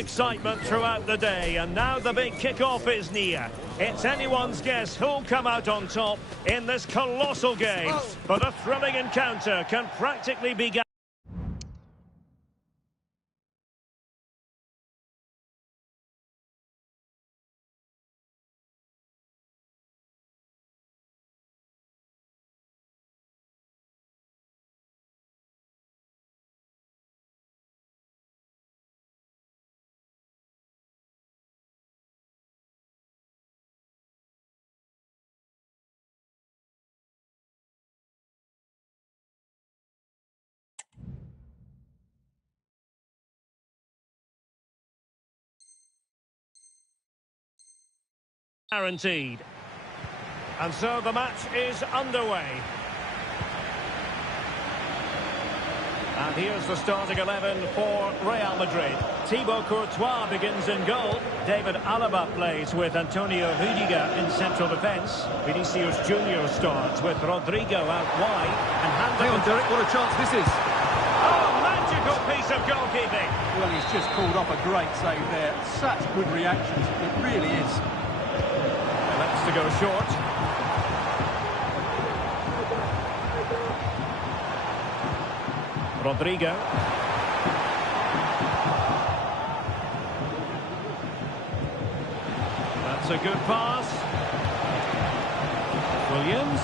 excitement throughout the day, and now the big kick-off is near. It's anyone's guess who'll come out on top in this colossal game. But a thrilling encounter can practically be guaranteed. And so the match is underway. And here's the starting 11 for Real Madrid. Thibaut Courtois begins in goal. David Alaba plays with Antonio Rüdiger in central defence. Vinicius Junior starts with Rodrigo out wide. And Hang on, Derek, what a chance this is. Oh, magical piece of goalkeeping. Well, he's just called off a great save there. Such good reactions, it really is. That's to go short. Rodrigo. That's a good pass. Williams.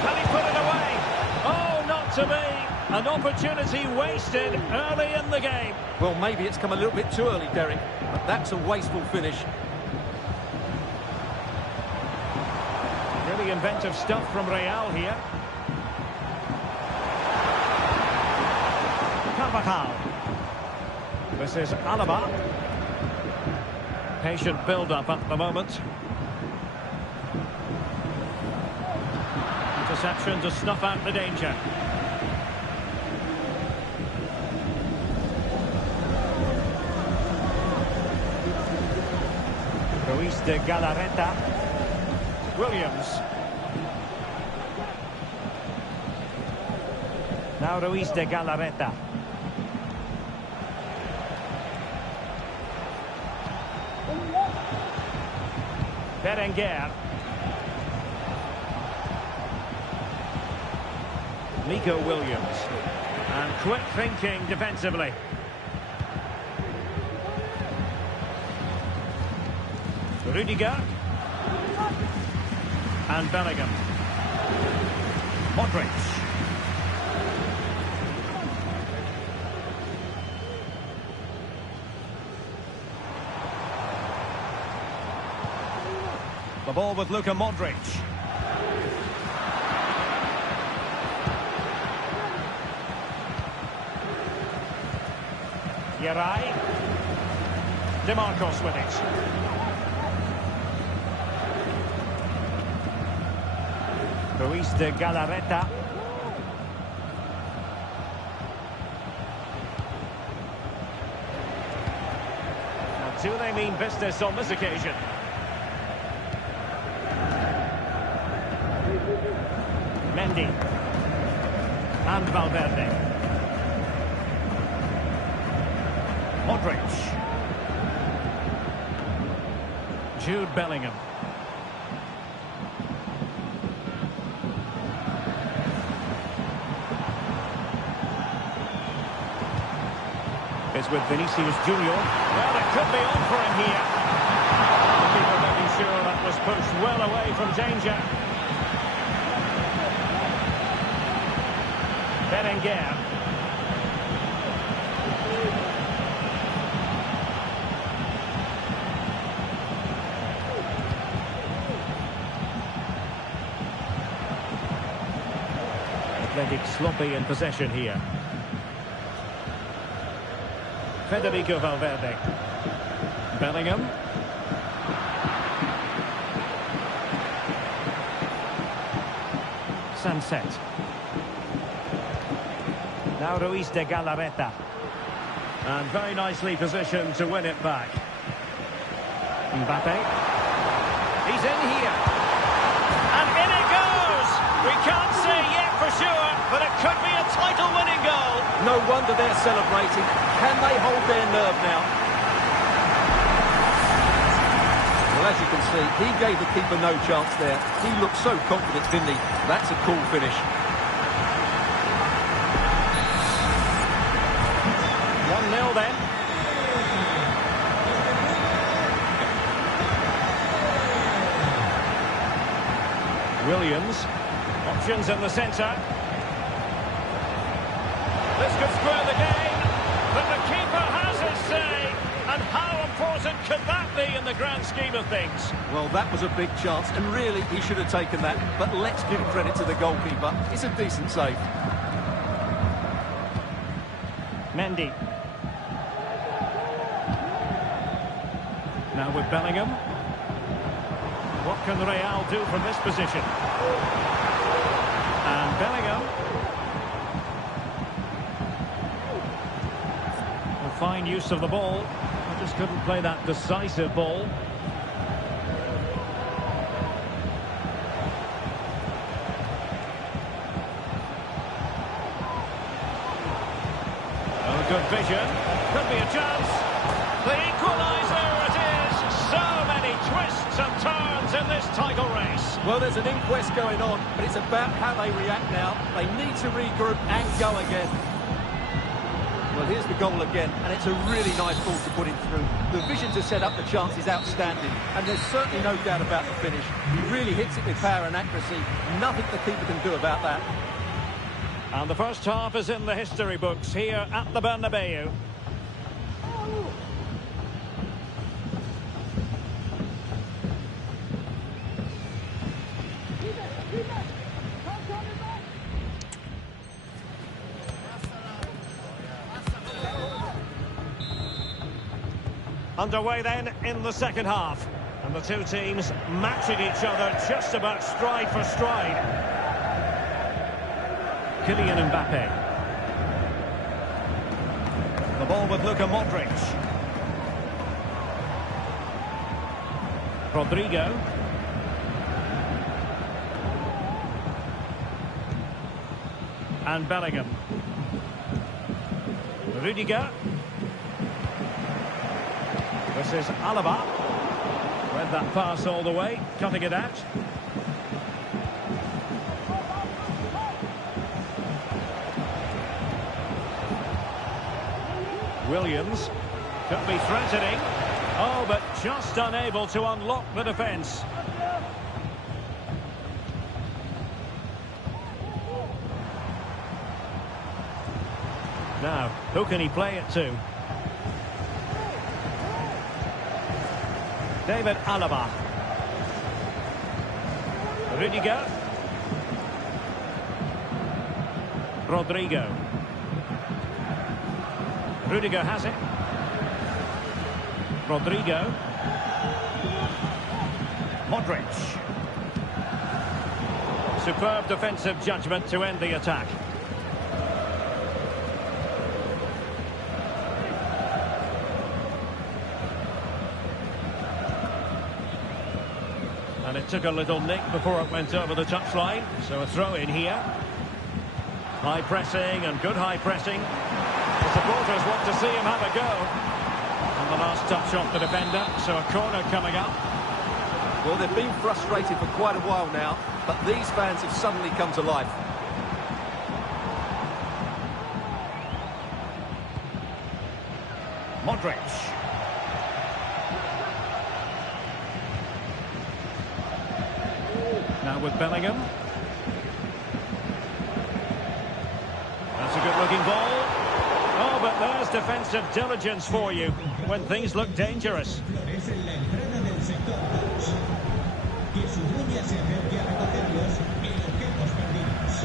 Can he put it away? Oh, not to be. An opportunity wasted early in the game. Well, maybe it's come a little bit too early, Derek, but that's a wasteful finish. Really inventive stuff from Real here. Carvajal. This is Alaba. Patient build-up at the moment. Interception to snuff out the danger. Ruiz de Galarreta. Williams. Now Ruiz de Galarreta. Berenguer. Nico Williams. And quick thinking defensively. Rüdiger. And Bellingham. Modric. The ball with Luka Modric. Yarai. DeMarcos with it. Ruiz de Galarreta. Now, do they mean business on this occasion? Mendy. And Valverde. Modric. Jude Bellingham. Is with Vinicius Junior. Well, it could be on for him here. The keeper making sure that was pushed well away from danger. Berenguer. Athletic sloppy in possession here. Federico Valverde. Bellingham. Sunset. Now Ruiz de Galarreta. And very nicely positioned to win it back. Mbappe. He's in here. And in it goes! We can't say yet for sure, but it could be a title-winning goal. No wonder they're celebrating. Can they hold their nerve now? you can see, he gave the keeper no chance there. He looked so confident, didn't he? That's a cool finish. 1-0 then. Williams. Options in the centre. This could square the game, but the keeper has his say. And how important could that be in the grand scheme of things? Well, that was a big chance, and really, he should have taken that. But let's give credit to the goalkeeper. It's a decent save. Mendy. Now with Bellingham. What can Real do from this position? And Bellingham. A fine use of the ball. Just couldn't play that decisive ball. Oh, good vision. Could be a chance. The equaliser it is. So many twists and turns in this title race. Well, there's an inquest going on, but it's about how they react now. They need to regroup and go again. Well, here's the goal again, and it's a really nice ball to put him through. The vision to set up the chance is outstanding, and there's certainly no doubt about the finish. He really hits it with power and accuracy. Nothing the keeper can do about that. And the first half is in the history books here at the Bernabeu. Underway then in the second half. And the two teams matching each other just about stride for stride. Kylian Mbappe. The ball with Luka Modric. Rodrigo. And Bellingham. Rudiger. This is Obour. Read that pass all the way, cutting it out. Williams could be threatening. Oh, but just unable to unlock the defence. Now, who can he play it to? David Alaba. Rudiger. Rodrigo. Rudiger has it. Rodrigo. Modric. Superb defensive judgment to end the attack. And it took a little nick before it went over the touchline. So a throw in here. High pressing and good high pressing. The supporters want to see him have a go. And the last touch off the defender. So a corner coming up. Well, they've been frustrated for quite a while now, but these fans have suddenly come to life. Modric. Now with Bellingham. That's a good-looking ball. Oh, but there's defensive diligence for you when things look dangerous.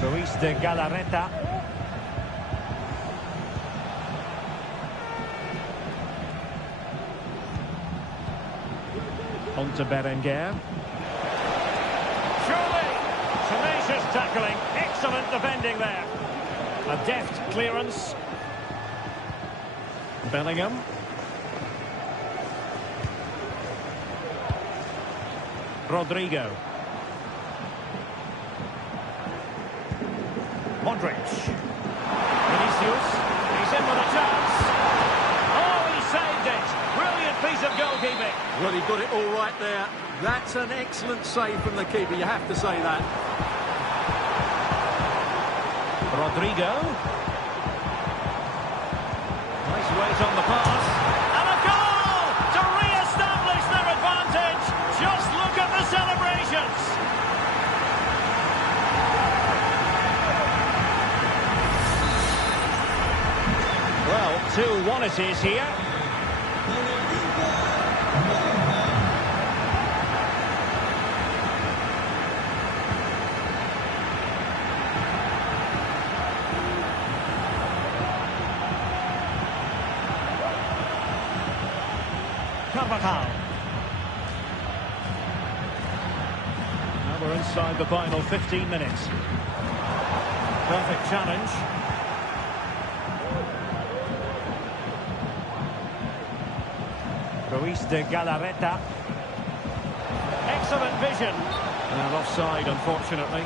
Ruiz de Galarreta. On to Berenguer. Surely! Tenacious tackling. Excellent defending there. A deft clearance. Bellingham. Rodrigo. Modric. Vinicius. He's in with a chance. Oh, he saved it. Brilliant piece of goalkeeping. Well, he got it all right there. That's an excellent save from the keeper, you have to say that. Rodrigo. Nice weight on the pass. And a goal to re-establish their advantage. Just look at the celebrations. Well, 2-1 it is here. Carvajal. Now we're inside the final 15 minutes. Perfect challenge. Ruiz de Galarreta. Excellent vision. And offside, unfortunately.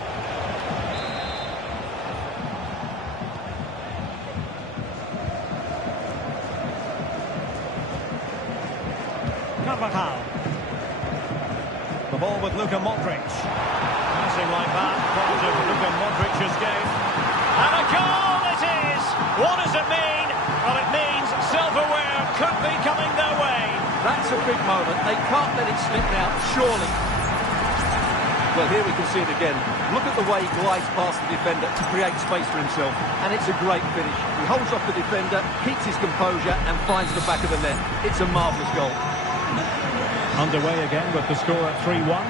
Carvajal. The ball with Luka Modric. Passing like that, part of Luka Modric's game. And a goal it is! What does it mean? Well, it means silverware could be coming their way. That's a big moment. They can't let it slip now, surely. Well, here we can see it again. Look at the way he glides past the defender to create space for himself. And it's a great finish. He holds off the defender, keeps his composure and finds the back of the net. It's a marvellous goal. Underway again with the score at 3-1.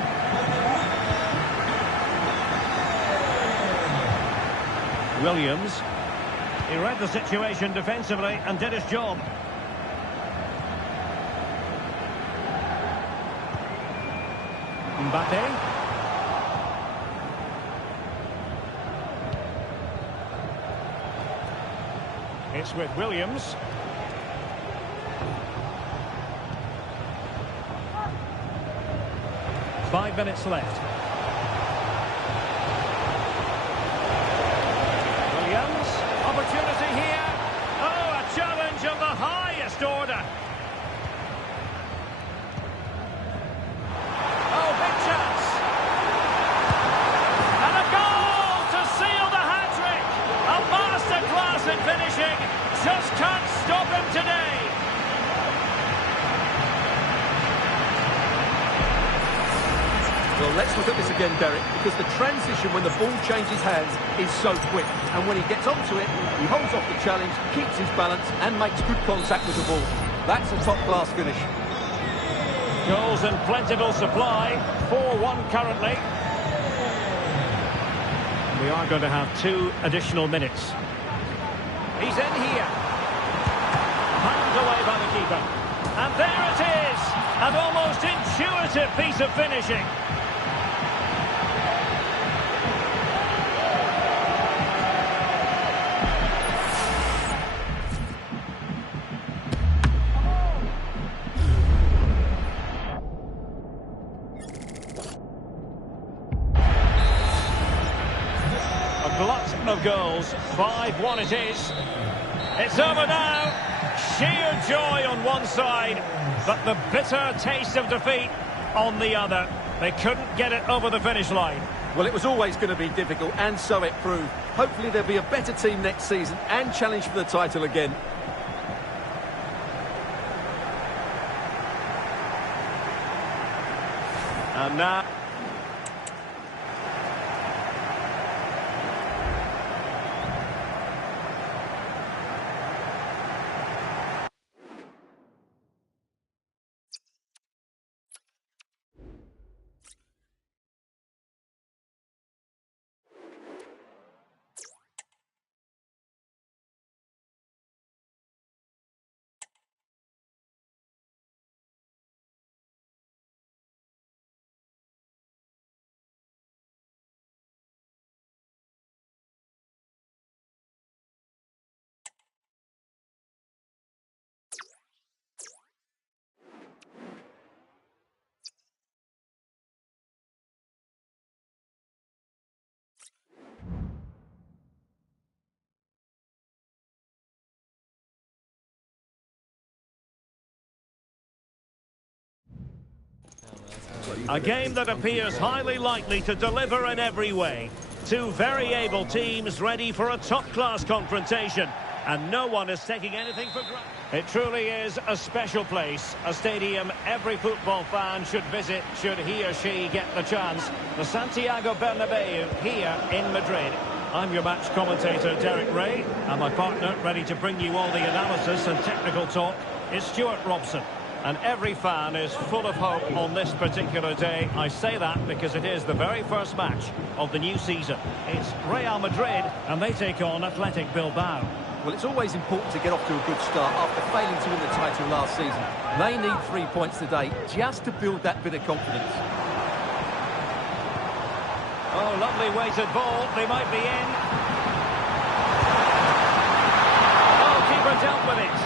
Williams. He read the situation defensively and did his job. Mbappe. It's with Williams. Five minutes left. Williams, opportunity here. Oh, a challenge of the highest order. Oh, big chance. And a goal to seal the hat-trick. A masterclass in finishing. Just can't stop him today. Well, let's look at this again, Derek, because the transition when the ball changes hands is so quick. And when he gets onto it, he holds off the challenge, keeps his balance and makes good contact with the ball. That's a top-class finish. Goals in plentiful supply. 4-1 currently. We are going to have 2 additional minutes. He's in here. Handed away by the keeper. And there it is! An almost intuitive piece of finishing. A glut of goals. 5-1 it is. It's over now. Sheer joy on one side, but the bitter taste of defeat on the other. They couldn't get it over the finish line. Well, it was always going to be difficult, and so it proved. Hopefully there'll be a better team next season and challenge for the title again. And now... A game that appears highly likely to deliver in every way. Two very able teams ready for a top-class confrontation. And no one is taking anything for granted. It truly is a special place, a stadium every football fan should visit should he or she get the chance. The Santiago Bernabeu here in Madrid. I'm your match commentator, Derek Ray, and my partner, ready to bring you all the analysis and technical talk, is Stuart Robson. And every fan is full of hope on this particular day. I say that because it is the very first match of the new season. It's Real Madrid, and they take on Athletic Bilbao. Well, it's always important to get off to a good start after failing to win the title last season. They need 3 points today just to build that bit of confidence. Oh, lovely weighted ball. They might be in. Oh, keeper dealt with it.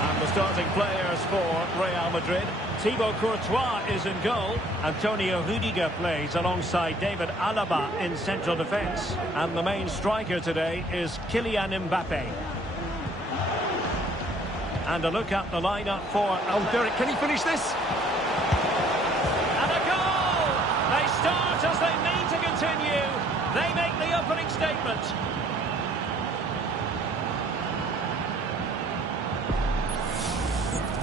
And the starting players for Real Madrid. Thibaut Courtois is in goal. Antonio Rudiger plays alongside David Alaba in central defence. And the main striker today is Kylian Mbappe. And a look at the lineup for... Oh, Derek, can he finish this? And a goal! They start as they mean to continue. They make the opening statement.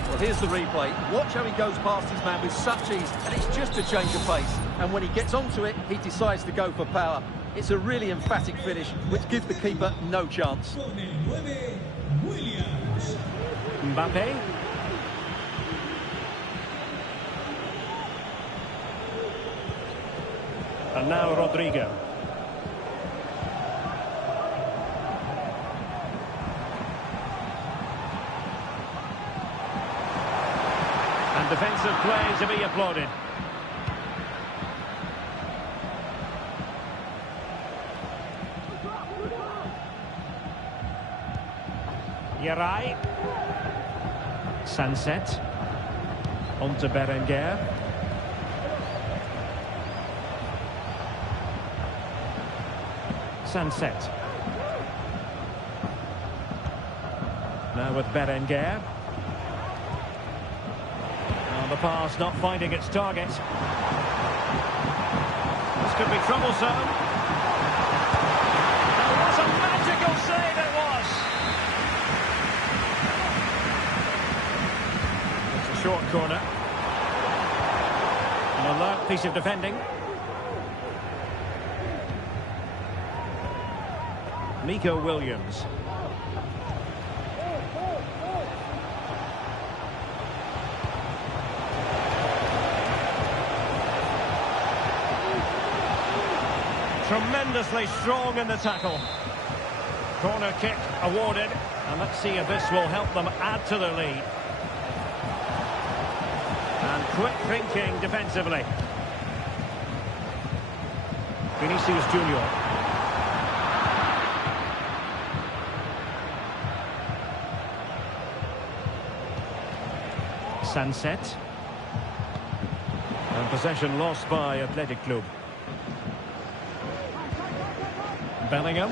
Well, here's the replay. Watch how he goes past his man with such ease, and it's just a change of pace. And when he gets onto it, he decides to go for power. It's a really emphatic finish, which gives the keeper no chance. Mbappe. And now Rodrigo. And defensive play to be applauded. Yarai. Sunset. On to Berenguer. Sunset. Now with Berenguer. The pass not finding its target. This could be troublesome. And what a magical save it was! It's a short corner. An alert piece of defending. Nico Williams. Tremendously strong in the tackle. Corner kick awarded, and let's see if this will help them add to their lead. And quick thinking defensively. Vinicius Junior. Sunset. And possession lost by Athletic Club. Bellingham.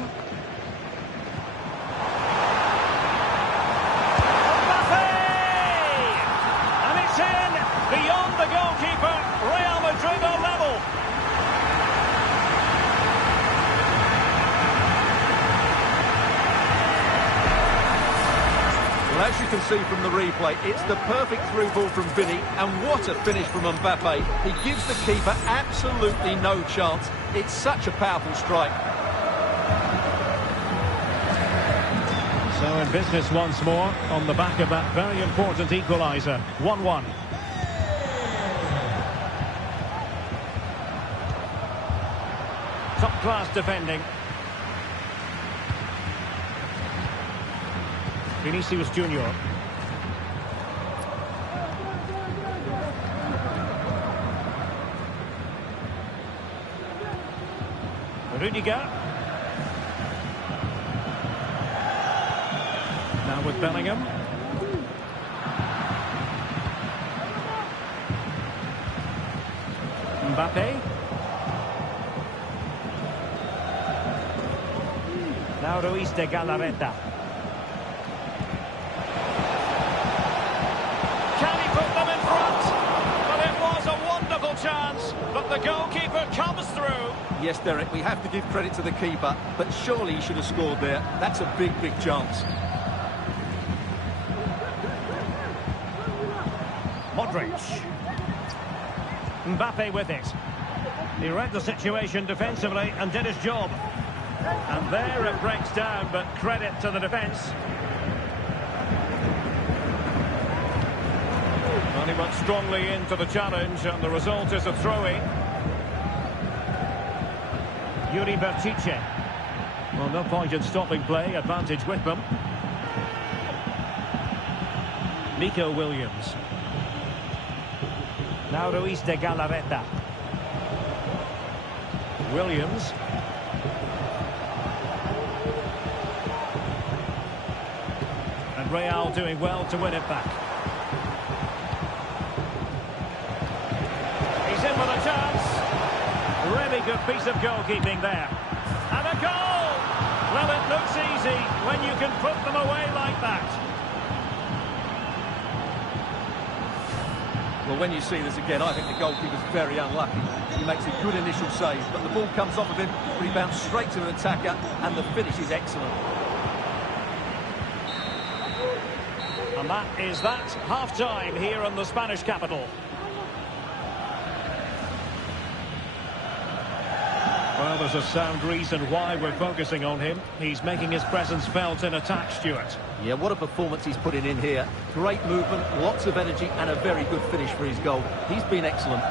Mbappe! And it's in! Beyond the goalkeeper, Real Madrid are level. Well, as you can see from the replay, it's the perfect through ball from Vinny, and what a finish from Mbappe. He gives the keeper absolutely no chance. It's such a powerful strike. So in business once more, on the back of that very important equaliser. 1-1. Top-class defending. Vinicius Junior. Rudiger. Now with Bellingham. Mbappe. Now Ruiz de Galarreta. goalkeeper comes through. Yes, Derek, we have to give credit to the keeper, but surely he should have scored there. That's a big, big chance. Modric. Mbappe with it. He read the situation defensively and did his job. And there it breaks down, but credit to the defence. And he went strongly into the challenge, and the result is a throw-in. Yuri Bertice. Well, no point in stopping play, advantage with them. Nico Williams. Now Ruiz de Galarreta. Williams. And Real doing well to win it back. He's in with a chance. Really good piece of goalkeeping there. And a goal! Well, it looks easy when you can put them away like that. Well, when you see this again, I think the goalkeeper's very unlucky. He makes a good initial save, but the ball comes off of him, rebounds straight to an attacker, and the finish is excellent. And that is that. Half-time here in the Spanish capital. Well, there's a sound reason why we're focusing on him. He's making his presence felt in attack, Stuart. Yeah, what a performance he's putting in here. Great movement, lots of energy, and a very good finish for his goal. He's been excellent.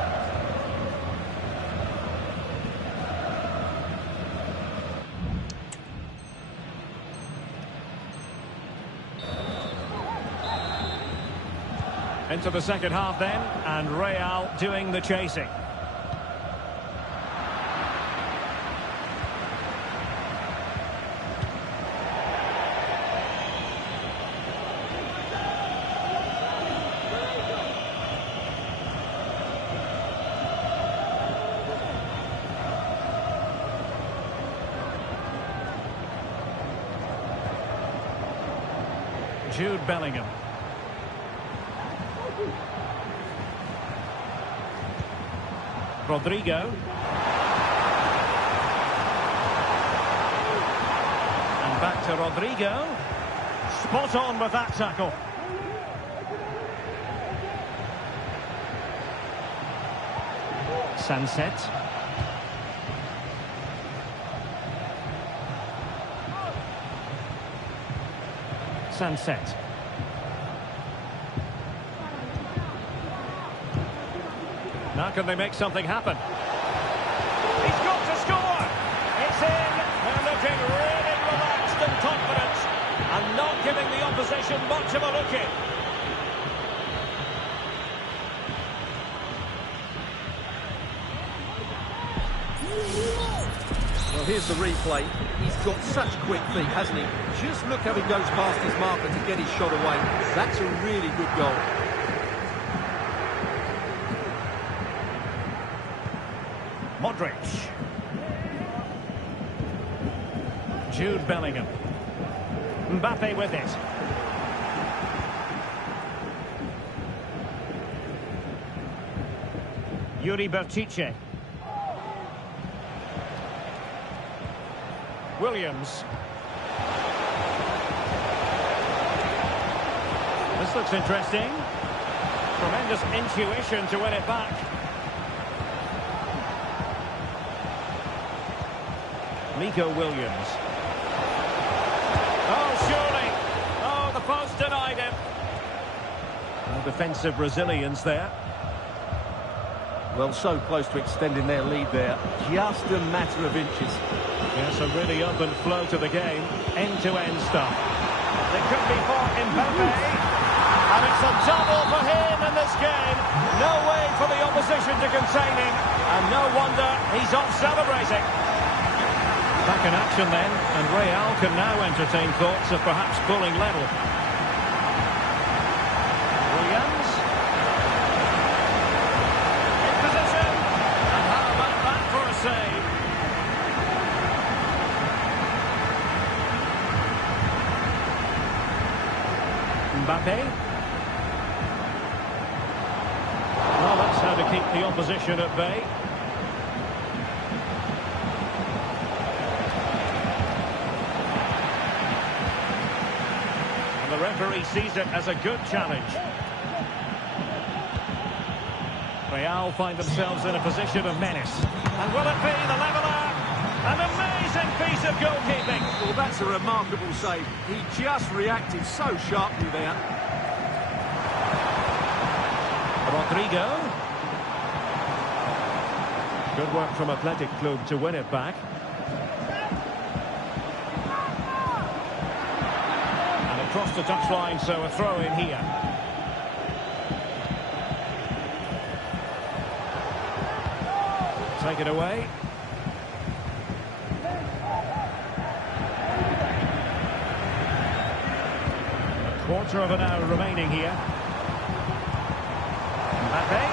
Into the second half then, and Real doing the chasing. Jude Bellingham. Rodrigo. And back to Rodrigo. Spot on with that tackle. Sunset. Sunset. Now can they make something happen? He's got to score! It's in! They're looking really relaxed and confident, and not giving the opposition much of a look in. Well, here's the replay. He's got such quick feet, hasn't he? Just look how he goes past his marker to get his shot away. That's a really good goal. Modric. Jude Bellingham. Mbappe with it. Yuri Bertice. Williams. This looks interesting. Tremendous intuition to win it back. Nico Williams. Oh, surely. Oh, the post denied him. No defensive resilience there. Well, so close to extending their lead there. Just a matter of inches. Yes, a really open flow to the game. End-to-end stuff. It could be for Mbappe. And it's a double for him in this game. No way for the opposition to contain him. And no wonder he's off celebrating. Back in action then, and Real can now entertain thoughts of perhaps pulling level. Williams. In position. And how about that for a save? Mbappe. Well, that's how to keep the opposition at bay. referee sees it as a good challenge. Real find themselves in a position of menace. And will it be the leveller? An amazing piece of goalkeeping. Well, that's a remarkable save. He just reacted so sharply there. Rodrigo. Good work from Athletic Club to win it back. And across the touchline, so a throw in here. Take it away. A quarter of an hour remaining here. Mbappe.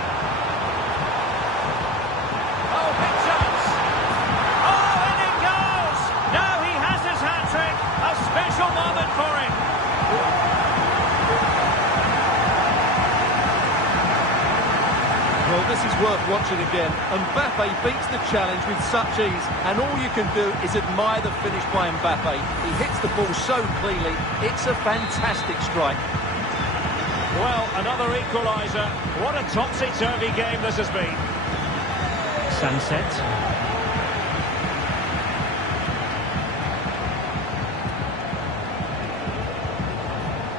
Oh, big chance. Oh, and it goes. Now he has his hat-trick. A special moment for him. Well, this is worth watching again. Mbappe beats the challenge with such ease, and all you can do is admire the finish by Mbappe. He hits the ball so cleanly. It's a fantastic strike. Well, another equaliser. What a topsy-turvy game this has been. Sunset.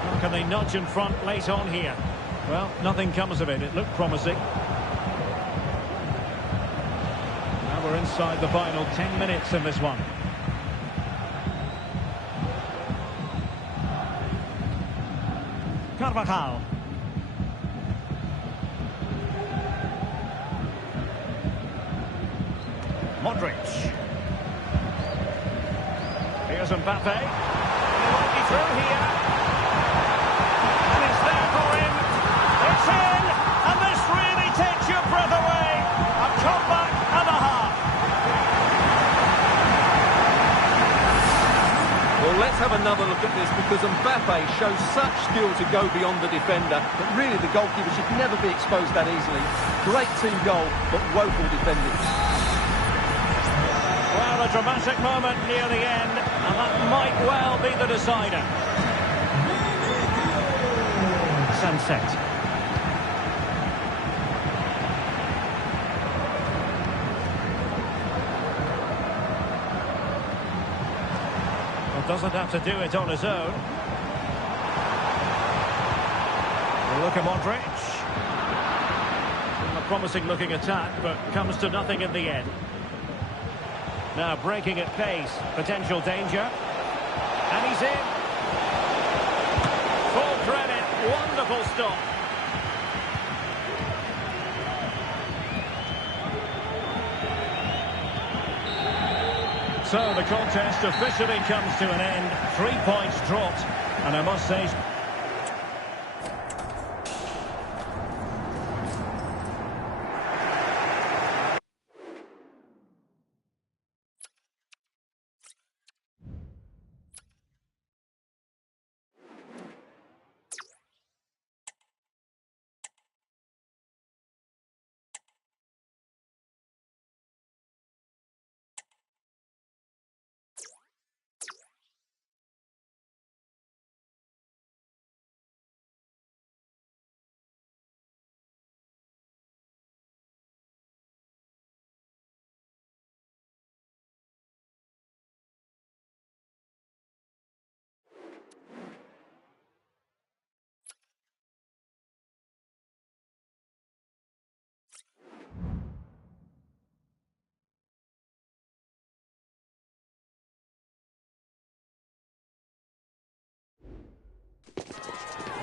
How can they nudge in front late on here? Well, nothing comes of it. It looked promising. Now we're inside the final 10 minutes in this one. Carvajal. Modric. Here's Mbappe. He might be through here. And it's there for him. It's in. And this really takes your breath away. A comeback and a half. Well, let's have another look at this, because Mbappe shows such skill to go beyond the defender, but really the goalkeeper should never be exposed that easily. Great team goal, but woeful defending. Well, a dramatic moment near the end, and that might well be the decider. Sunset. Well, doesn't have to do it on his own. Look at Modric. A promising looking attack, but comes to nothing in the end. Now breaking at pace, potential danger. And he's in. Full credit, wonderful stop. So the contest officially comes to an end. 3 points dropped. And I must say...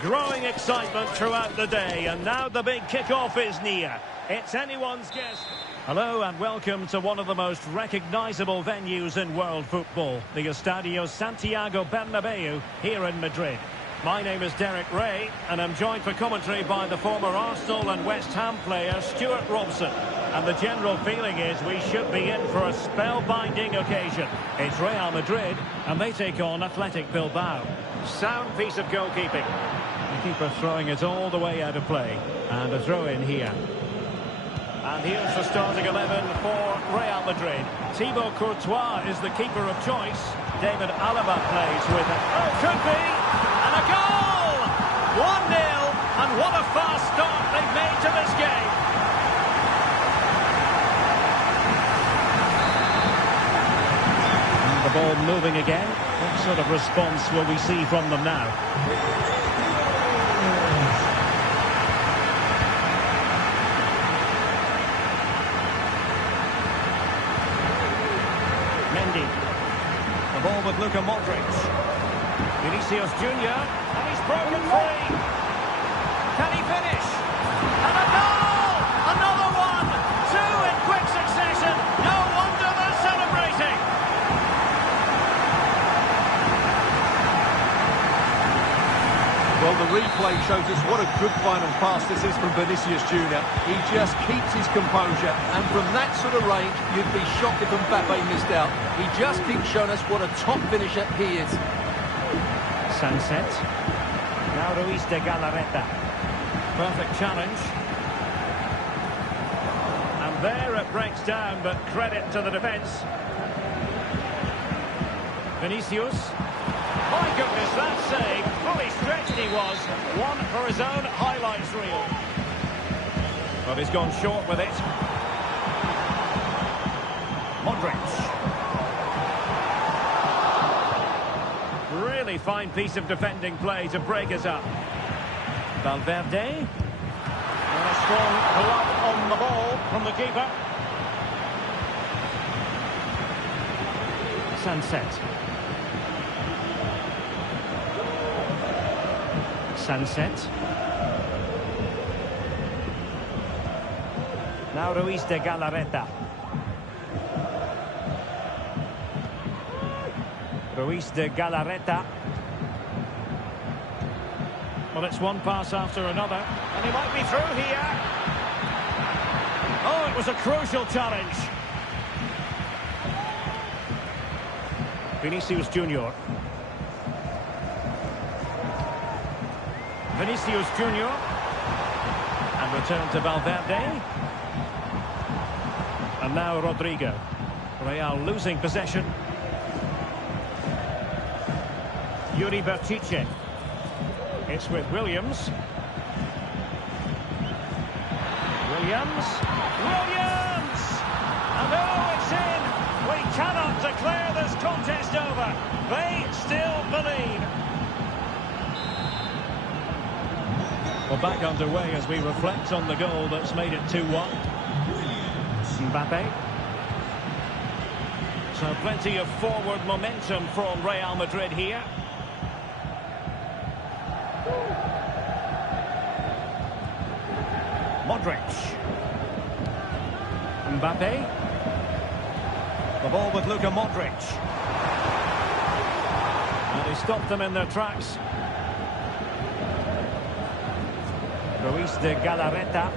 Growing excitement throughout the day, and now the big kick-off is near. It's anyone's guess. Hello and welcome to one of the most recognisable venues in world football, the Estadio Santiago Bernabeu here in Madrid. My name is Derek Ray, and I'm joined for commentary by the former Arsenal and West Ham player Stuart Robson. And the general feeling is we should be in for a spellbinding occasion. It's Real Madrid, and they take on Athletic Bilbao. Sound piece of goalkeeping. The keeper throwing it all the way out of play. And a throw in here. And here's the starting 11 for Real Madrid. Thibaut Courtois is the keeper of choice. David Alaba plays with it. Oh, could be! And a goal! And what a fast start they've made to this game. And the ball moving again. What sort of response will we see from them now? The ball with Luka Modric. Vinicius Junior, and he's broken free. Can he finish? And a goal! Another one! Two in quick succession. No wonder they're celebrating. Well, the replay shows us what a good final pass this is from Vinicius Junior. He just keeps his composure, and from that sort of range, you'd be shocked if Mbappe missed out. He just keeps showing us what a top finisher he is. Sunset. Now Ruiz de Galarreta. Perfect challenge. And there it breaks down, but credit to the defence. Vinicius. My goodness, that save. Fully stretched he was. One for his own highlights reel. But he's gone short with it. Modric. Really fine piece of defending play to break us up. Valverde. And a strong glove on the ball from the keeper. Sunset. Sunset. Now Ruiz de Galarreta. Ruiz de Galarreta. Well, it's one pass after another, and he might be through here. Oh, it was a crucial challenge. Vinicius Junior. Vinicius Junior. And return to Valverde. And now Rodrigo. Real losing possession. Yuri Bertice. It's with Williams. Williams. Williams! And oh, it's in! We cannot declare this contest over. They still believe. Well, back underway as we reflect on the goal that's made it 2-1. Mbappe. So plenty of forward momentum from Real Madrid here. Modric. Mbappe. The ball with Luka Modric. And he stopped them in their tracks. Ruiz de Galarreta.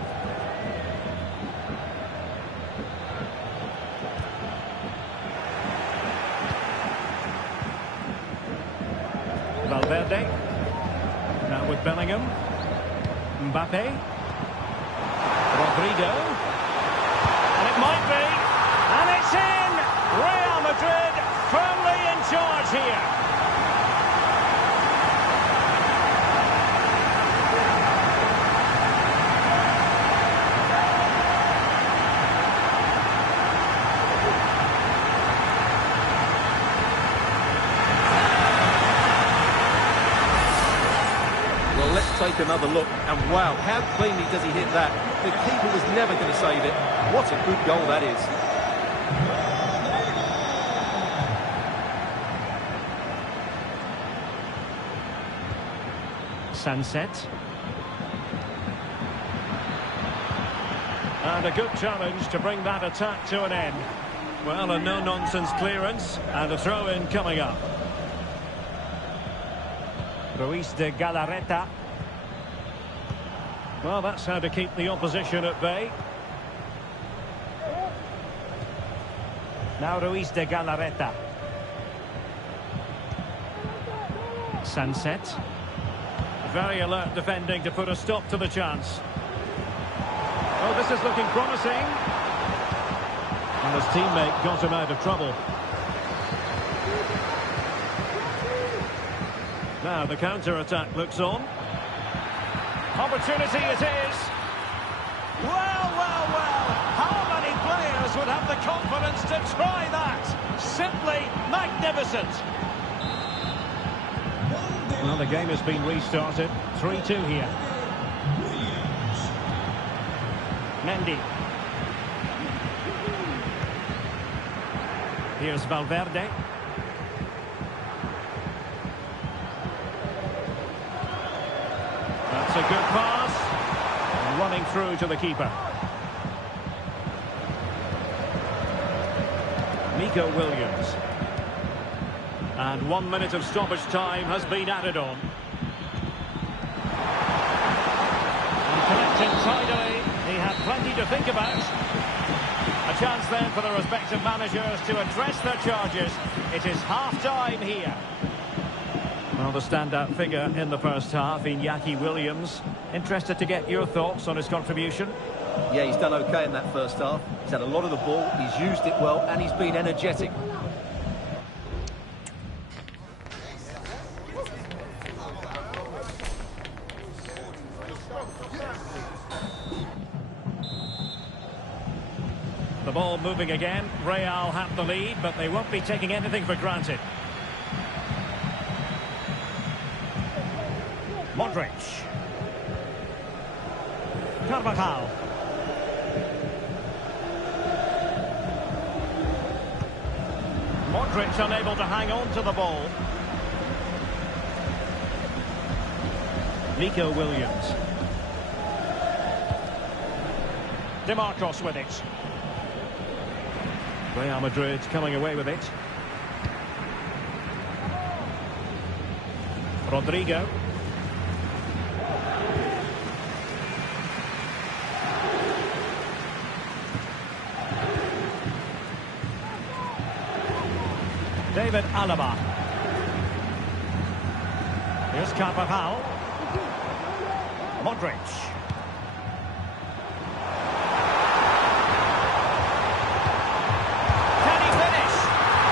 Valverde. Now with Bellingham. Mbappe. Rodrigo. And it might be. And it's in! Real Madrid firmly in charge here. Take another look, and wow, how cleanly does he hit that? The keeper was never going to save it. What a good goal that is. Sunset. And a good challenge to bring that attack to an end. Well, a no-nonsense clearance and a throw-in coming up. Ruiz de Galarreta. Well, that's how to keep the opposition at bay. Now Ruiz de Galarreta. Sunset. Very alert defending to put a stop to the chance. Oh, this is looking promising. And his teammate got him out of trouble. Now the counter-attack looks on. Opportunity it is. Well, well, well. How many players would have the confidence to try that? Simply magnificent. Well, the game has been restarted. 3-2 here. Mendy. Here's Valverde. That's a good pass. Running through to the keeper. Nico Williams. And 1 minute of stoppage time has been added on. And connected tidily. He had plenty to think about. A chance then for the respective managers to address their charges. It is half-time here. Well, the standout figure in the first half, Iñaki Williams. Interested to get your thoughts on his contribution? Yeah, he's done okay in that first half. He's had a lot of the ball, he's used it well, and he's been energetic. The ball moving again. Real have the lead, but they won't be taking anything for granted. Modric. Carvajal. Modric unable to hang on to the ball. Nico Williams. DeMarcos with it. Real Madrid coming away with it. Rodrigo. David Alaba. Here's Carvajal. Modric. Can he finish?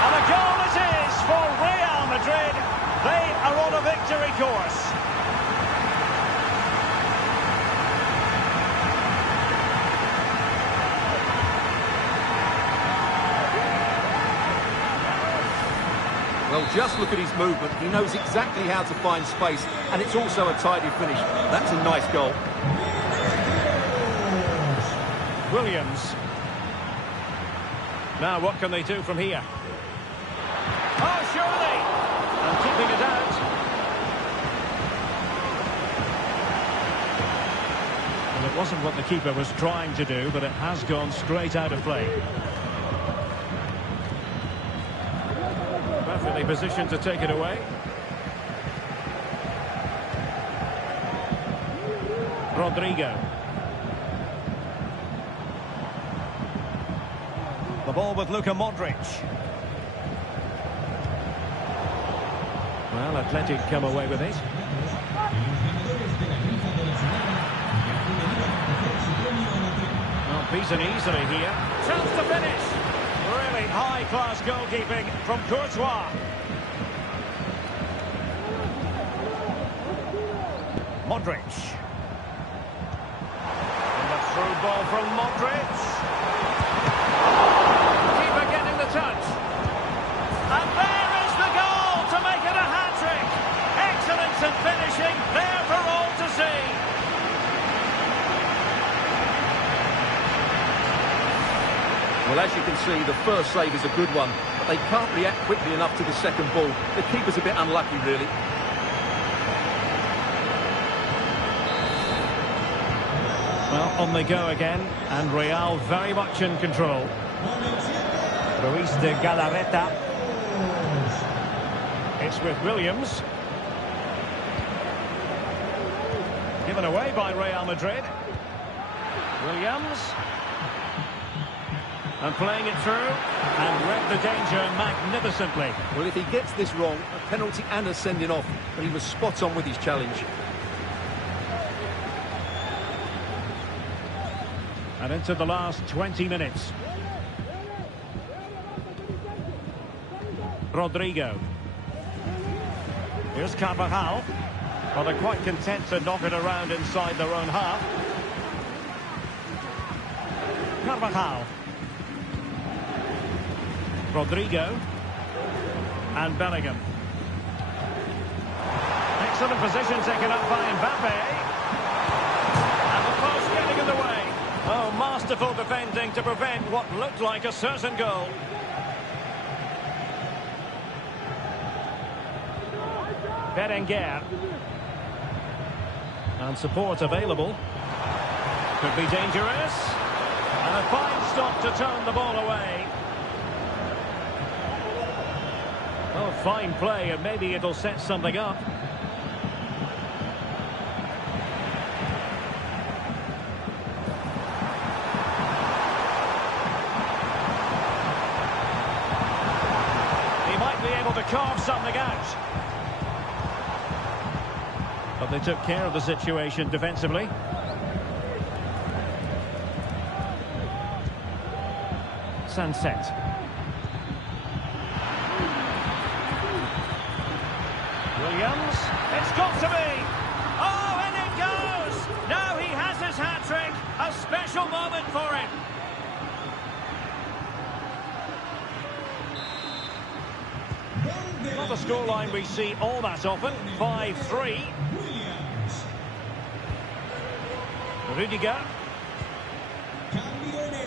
And a goal it is for Real Madrid. They are on a victory course. Well, just look at his movement. He knows exactly how to find space, and it's also a tidy finish. That's a nice goal. Williams. Now, what can they do from here? Oh, surely! And keeping it out. Well, it wasn't what the keeper was trying to do, but it has gone straight out of play. Perfectly positioned to take it away. Rodrigo. The ball with Luka Modric. Well, Athletic come away with it. Not beaten easily here. Chance to finish. Really high-class goalkeeping from Courtois. Modric. And a through ball from Modric. Keeper getting the touch. And there is the goal to make it a hat-trick. Excellence in finishing, there for all to see. Well, as you can see, the first save is a good one, but they can't react quickly enough to the second ball. The keeper's a bit unlucky, really. Well, on they go again, and Real very much in control. Ruiz de Galarreta. It's with Williams. Given away by Real Madrid. Williams. And playing it through, and read the danger magnificently. Well, if he gets this wrong, a penalty and a sending off, but he was spot on with his challenge. And into the last 20 minutes. Rodrigo. Here's Carvajal. Well, they're quite content to knock it around inside their own half. Carvajal. Rodrigo. And Bellingham. Excellent position taken up by Mbappe. And the post getting in the way. Oh, masterful defending to prevent what looked like a certain goal. Berenguer. And support available. Could be dangerous. And a fine stop to turn the ball away. Oh, fine play, and maybe it'll set something up. He might be able to carve something out. But they took care of the situation defensively. Sunset. Williams, it's got to be! Oh, and it goes! Now he has his hat-trick, a special moment for him. Not a scoreline we see all that often, 5-3. Rudiger.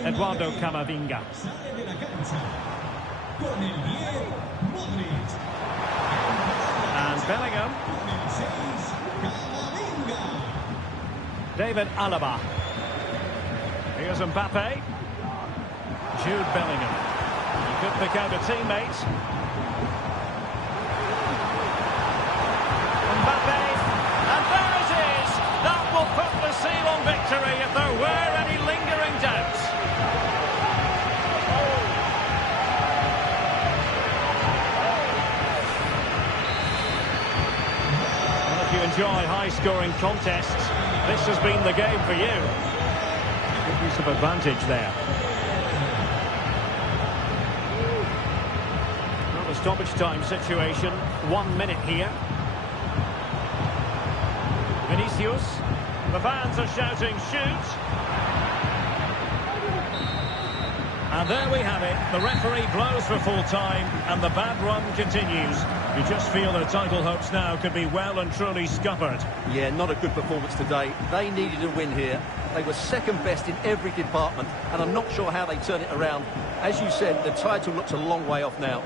Eduardo Camavinga. And Bellingham. David Alaba. Here's Mbappe. Jude Bellingham. He could pick out a teammate. Mbappe. And there it is. That will put the seal on victory if there were any lingering doubts. Enjoy high-scoring contests. This has been the game for you. Good use of advantage there. Not a stoppage time situation. 1 minute here. Vinicius. The fans are shouting, shoot! And there we have it. The referee blows for full time, and the bad run continues. You just feel their title hopes now could be well and truly scuppered. Yeah, not a good performance today. They needed a win here. They were second best in every department, and I'm not sure how they turn it around. As you said, the title looks a long way off now.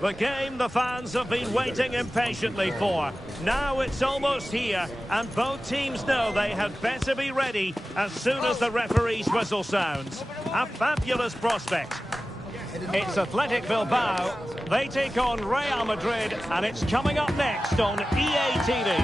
The game the fans have been waiting impatiently for. Now it's almost here, and both teams know they had better be ready as soon as the referee's whistle sounds. A fabulous prospect. It's Athletic Bilbao. They take on Real Madrid, and it's coming up next on EA TV.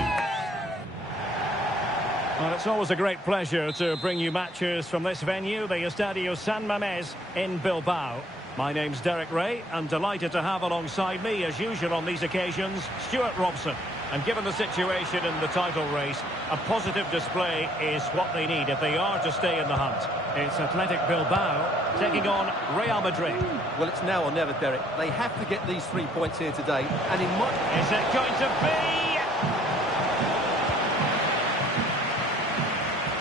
Well, it's always a great pleasure to bring you matches from this venue, the Estadio San Mamés in Bilbao. My name's Derek Ray, and delighted to have alongside me, as usual on these occasions, Stuart Robson. And given the situation in the title race, a positive display is what they need if they are to stay in the hunt. It's Athletic Bilbao taking on Real Madrid. Well, it's now or never, Derek. They have to get these 3 points here today, and in my... Is it going to be?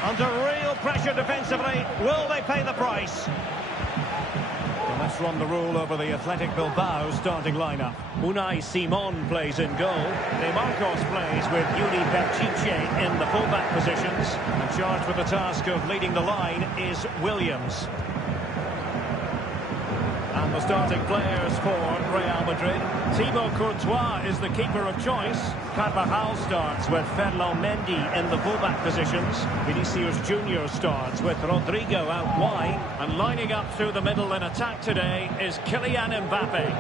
Under real pressure defensively, will they pay the price? Well, let's run the rule over the Athletic Bilbao starting lineup. Unai Simon plays in goal. De Marcos plays with Yuri Berchiche in the fullback positions. And charged with the task of leading the line is Williams. And the starting players for Real Madrid. Thibaut Courtois is the keeper of choice. Carvajal starts with Ferland Mendy in the fullback positions. Vinicius Junior starts with Rodrigo out wide. And lining up through the middle in attack today is Kylian Mbappe.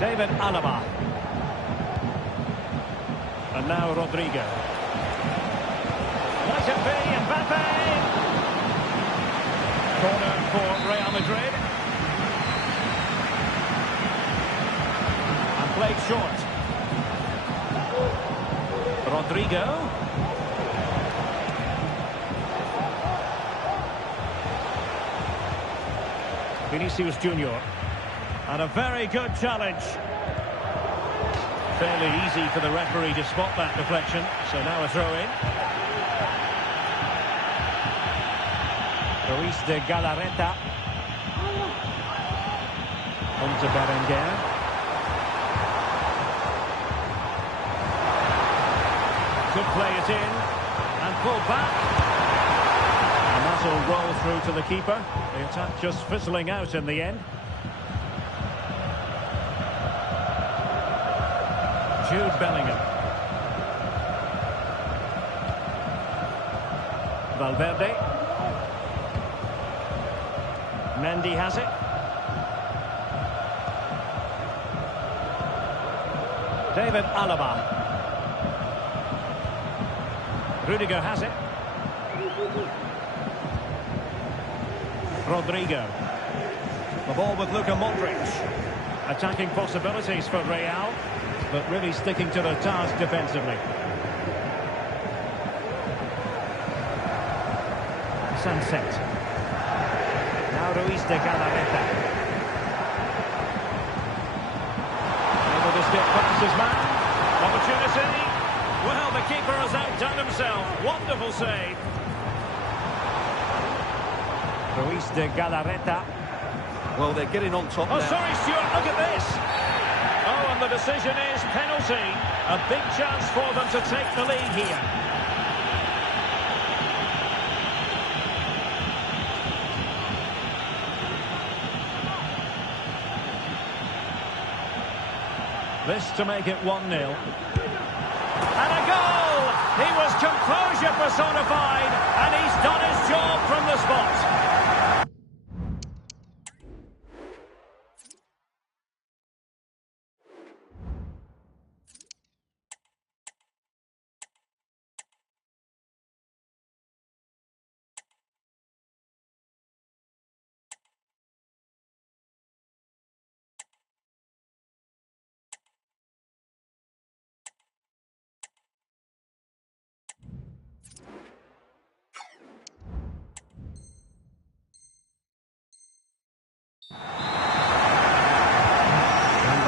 David Alaba. And now Rodrigo. Might it be Mbappe? Corner for Real Madrid. And played short. Rodrigo. Vinicius Junior. And a very good challenge. Fairly easy for the referee to spot that deflection. So now a throw-in. Ruiz de Galarreta. On to Berenguer. Could play it in. And pull back. And that'll roll through to the keeper. The attack just fizzling out in the end. Jude Bellingham. Valverde. Mendy has it. David Alaba. Rudiger has it. Rodrigo. The ball with Luka Modric. Attacking possibilities for Real, but really sticking to the task defensively. Sunset. Now Ruiz de Galarreta. Able to skip past his man. Opportunity. Well, the keeper has outdone himself. Wonderful save. Ruiz de Galarreta. Well, they're getting on top now. Oh, sorry, Stuart, look at this. Oh, and the decision is penalty. A big chance for them to take the lead here. This to make it 1-0. And a goal! He was composure personified, and he's done his job from the spot.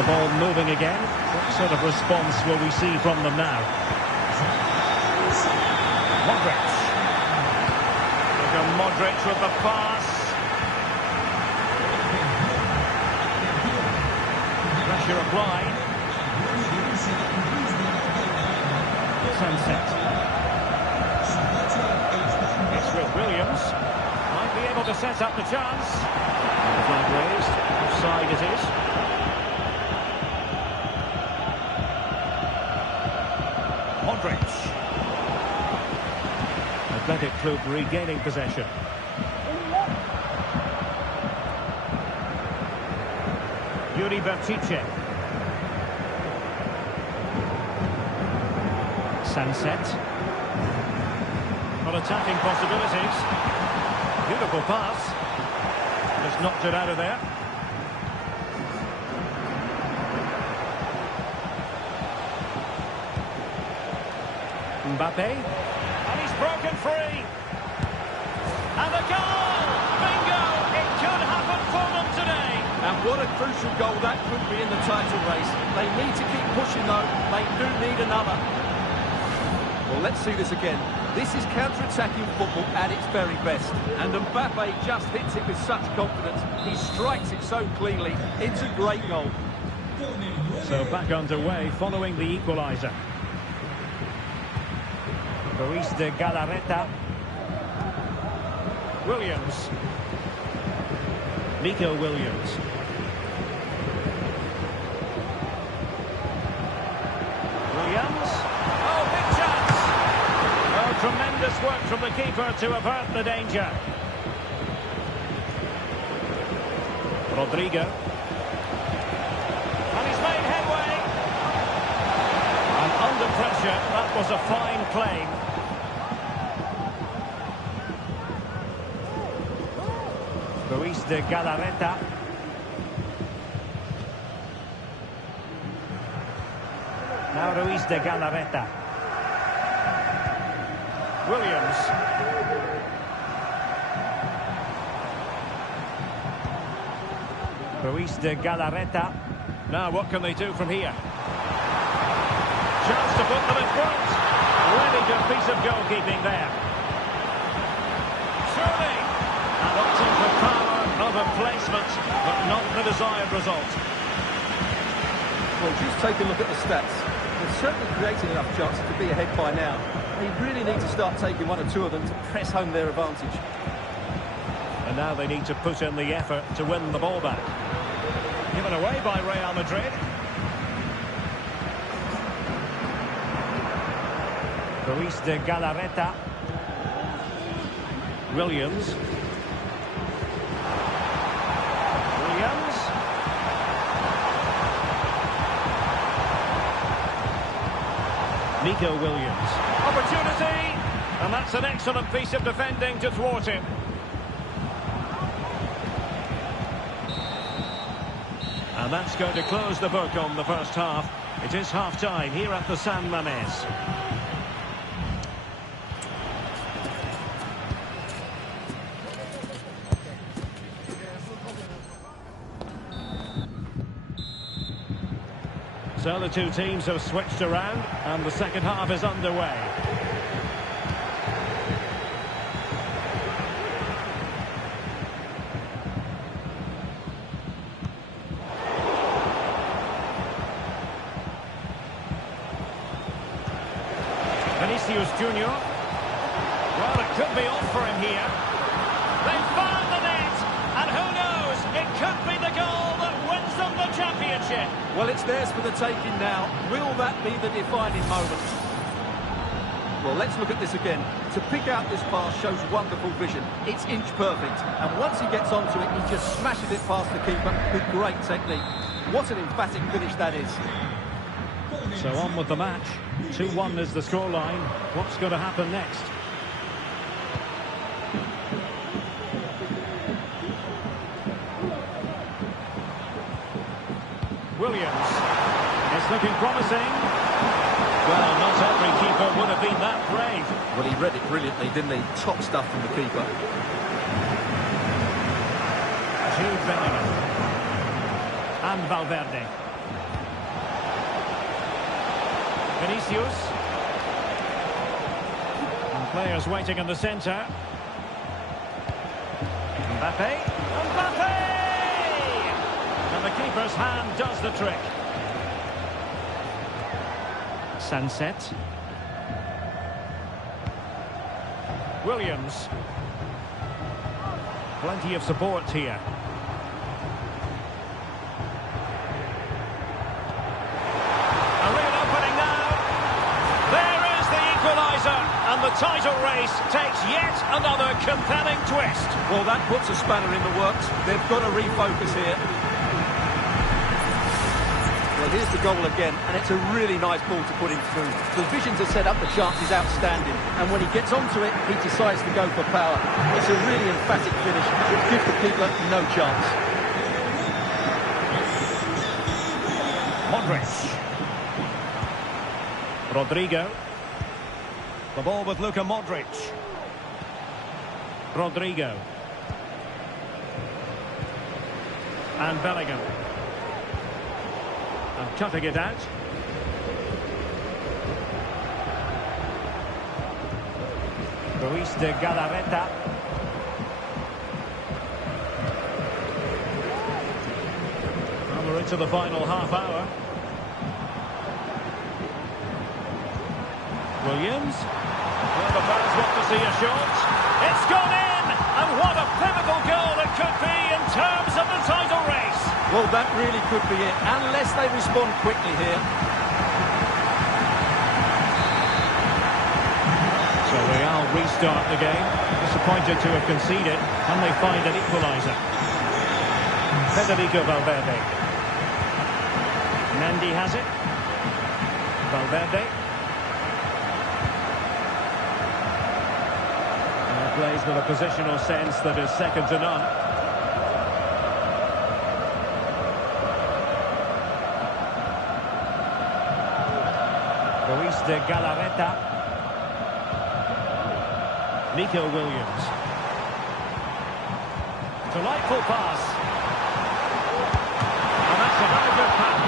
The ball moving again. What sort of response will we see from them now? Modric. Luka Modric with the pass. Pressure applied. Sunset. It's with Williams. able to set up the chance. And the flag raised. Offside it is. Modric. Athletic Club regaining possession. Yuri Vertice. Sunset. Got attacking possibilities. Beautiful pass. Just knocked it out of there. Mbappe. And he's broken free. And a goal! Bingo! It could happen for them today. And what a crucial goal that could be in the title race. They need to keep pushing though. They do need another. Well, let's see this again. This is counter-attacking football at its very best. And Mbappe just hits it with such confidence. He strikes it so cleanly. It's a great goal. So back underway following the equaliser. Ruiz de Galarreta. Williams. Nico Williams. Williams. Oh, big chance! Oh, tremendous work from the keeper to avert the danger. Rodrigo. And he's made headway. And under pressure, that was a fine claim. Ruiz de Galarreta. Now Ruiz de Galarreta. Williams. Ruiz de Galarreta. Now what can they do from here? Chance to put them in front. Really good piece of goalkeeping there. Surely. And opting for power over placement, but not the desired result. Well, just take a look at the stats. They're certainly creating enough chances to be ahead by now. They really need to start taking one or two of them to press home their advantage. And now they need to put in the effort to win the ball back. Given away by Real Madrid. Ruiz de Galarreta. Williams. Williams. Nico Williams. Opportunity! And that's an excellent piece of defending to thwart him. And that's going to close the book on the first half. It is half-time here at the San Mamés. So the two teams have switched around and the second half is underway. Vinicius Junior. Well, it could be off for him here. They've found the net, and who knows, it could be the goal that wins them the championship. Well, it's theirs for the taking now. Will that be the defining moment? Well, let's look at this again. To pick out this pass shows wonderful vision. It's inch perfect. And once he gets onto it, he just smashes it past the keeper with great technique. What an emphatic finish that is. So on with the match. 2-1 is the scoreline. What's going to happen next? Williams. It's looking promising. Well, not every keeper would have been that brave. Well, he read it brilliantly, didn't he? Top stuff from the keeper. Jude Bellingham. And Valverde. Vinicius. And players waiting in the centre. Mbappe. Mbappe! And the keeper's hand does the trick. Sunset. Williams. Plenty of support here. A real opening now. There is the equaliser, and the title race takes yet another compelling twist. Well, that puts a spanner in the works. They've got to refocus here. Well, here's the goal again, and it's a really nice ball to put him through. The vision to set up the chance is outstanding, and when he gets onto it, he decides to go for power. It's a really emphatic finish, which gives the keeper no chance. Modric. Rodrigo. The ball with Luka Modric. Rodrigo. And Bellingham. And cutting it out. Ruiz de Galarreta. Well, we're into the final half hour. Williams. Well, the fans want to see a shot. It's gone in! And what a pivotal goal it could be in terms of the title race. Well, that really could be it, unless they respond quickly here. So Real restart the game. Disappointed to have conceded. Can they find an equaliser? Federico Valverde. Mendy has it. Valverde. And plays with a positional sense that is second to none. Ruiz de Galarreta. Nico Williams. Delightful pass. And that's a very good pass.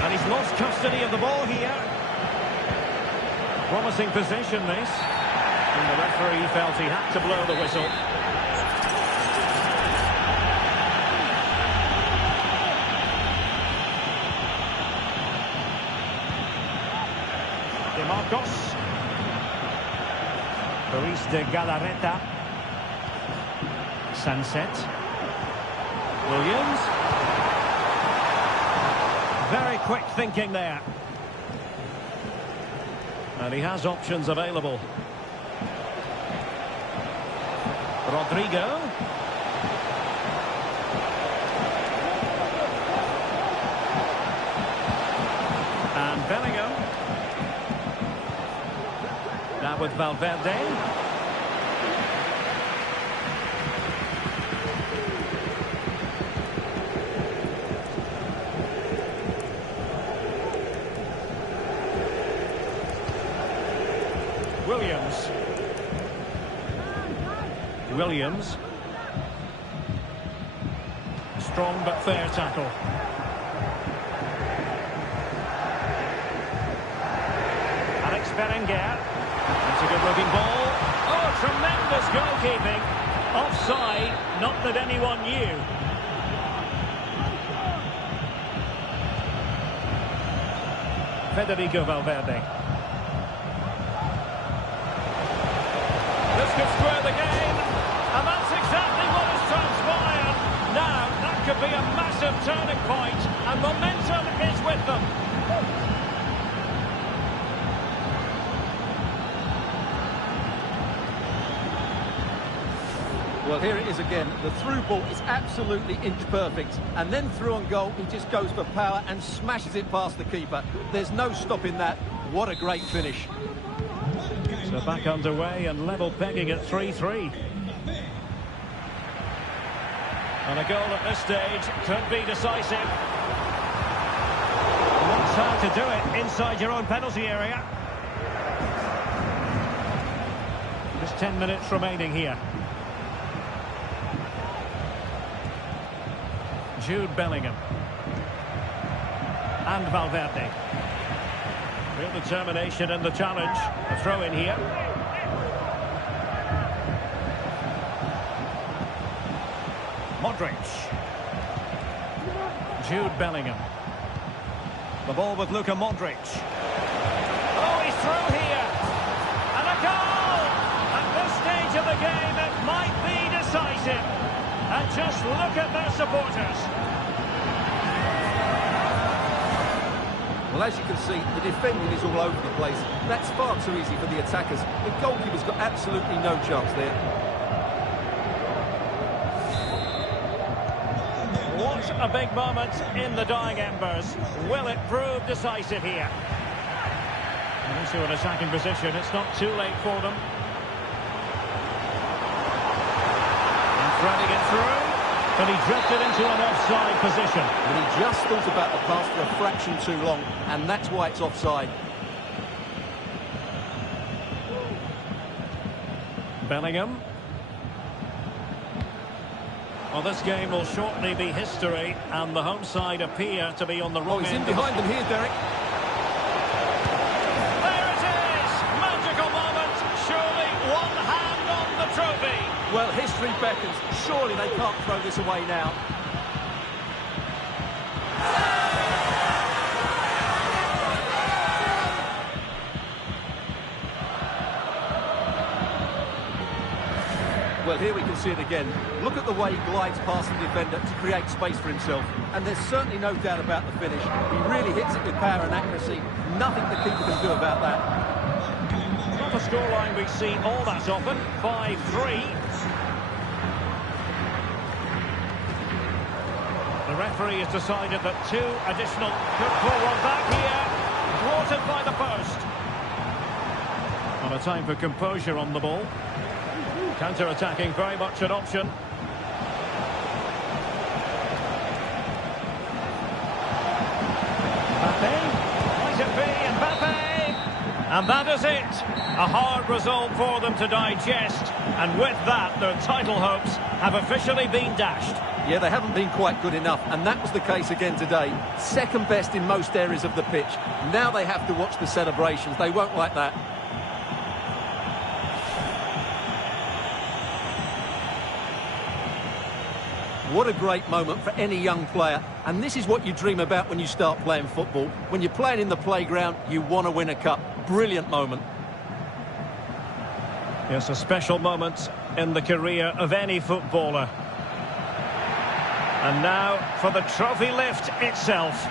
And he's lost custody of the ball here. Promising position, this. And the referee felt he had to blow the whistle. Marcos. Ruiz de Galarreta. Sunset. Williams. Very quick thinking there. And he has options available. Rodrigo. And Bellingham. Now with Valverde. Williams. Strong but fair tackle. Alex Berenguer. That's a good looking ball. Oh, tremendous goalkeeping. Offside, not that anyone knew. Federico Valverde. This could square the game, and that's exactly what has transpired. Now, that could be a massive turning point, and momentum is with them. Well, here it is again. The through ball is absolutely inch perfect. And then through on goal, he just goes for power and smashes it past the keeper. There's no stopping that. What a great finish. So back underway and level pegging at 3-3. And a goal at this stage could be decisive. It's hard to do it inside your own penalty area. Just 10 minutes remaining here. Jude Bellingham. And Valverde. Real determination in the challenge. A throw in here. Modric. Jude Bellingham. The ball with Luka Modric. Oh, he's through here. And a goal! At this the game, it might be decisive. And just look at their supporters. Well, as you can see, the defending is all over the place. That's far too easy for the attackers. The goalkeeper's got absolutely no chance there. What a big moment in the dying embers. Will it prove decisive here? Into an attacking position. It's not too late for them. And threading it through. But he drifted into an offside position. And he just thought about the pass for a fraction too long, and that's why it's offside. Bellingham. Well, this game will shortly be history, and the home side appear to be on the wrong he's end. in behind them here, Derek. There it is! Magical moment! Surely one hand on the trophy! Well, history beckons. Surely they can't throw this away now. Well, here we can see it again. Look at the way he glides past the defender to create space for himself. And there's certainly no doubt about the finish. He really hits it with power and accuracy. Nothing the keeper can do about that. Not a scoreline we've seen all that often. 5-3. The referee has decided that two additional could pull one back here. Thwarted by the post. Well, a time for composure on the ball. Counter-attacking, very much an option. Mbappe. Might it be Mbappe? And that is it. A hard result for them to digest. And with that, their title hopes have officially been dashed. Yeah, they haven't been quite good enough, and that was the case again today. Second best in most areas of the pitch. Now they have to watch the celebrations. They won't like that. What a great moment for any young player. And this is what you dream about when you start playing football. When you're playing in the playground, you want to win a cup. Brilliant moment. Yes, a special moment in the career of any footballer. And now for the trophy lift itself.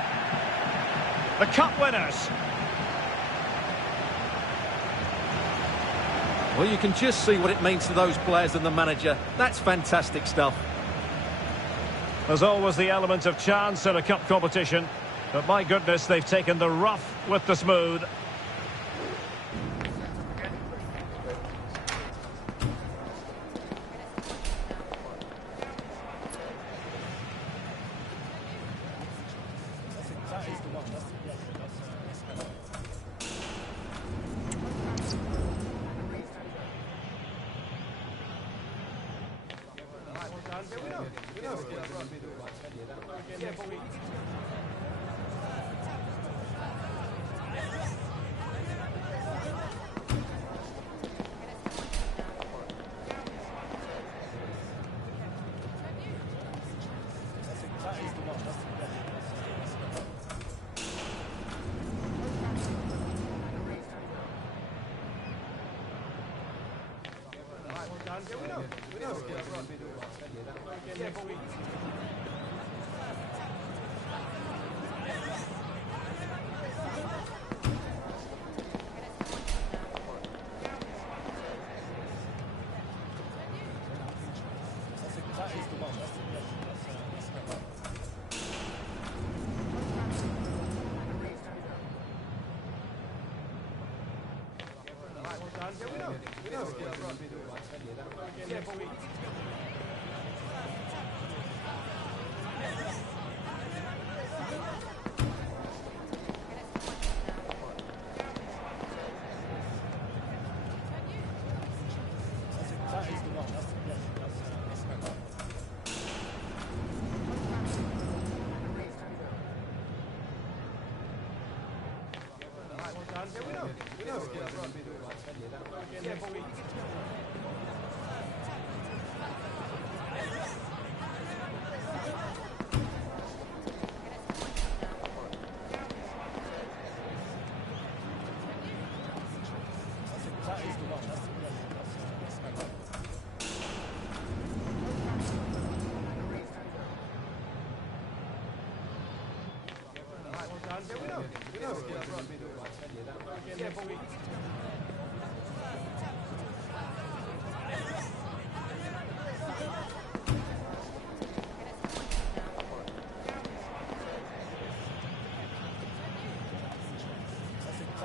The cup winners. Well, you can just see what it means to those players and the manager. That's fantastic stuff. There's always the element of chance in a cup competition. But my goodness, they've taken the rough with the smooth.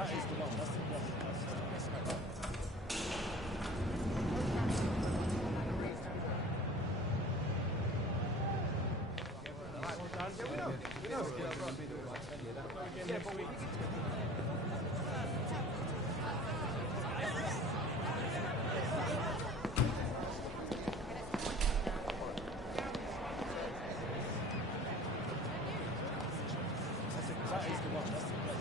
That is the one. That's the one. That is the one. That's the one. That is the one. That's the yes.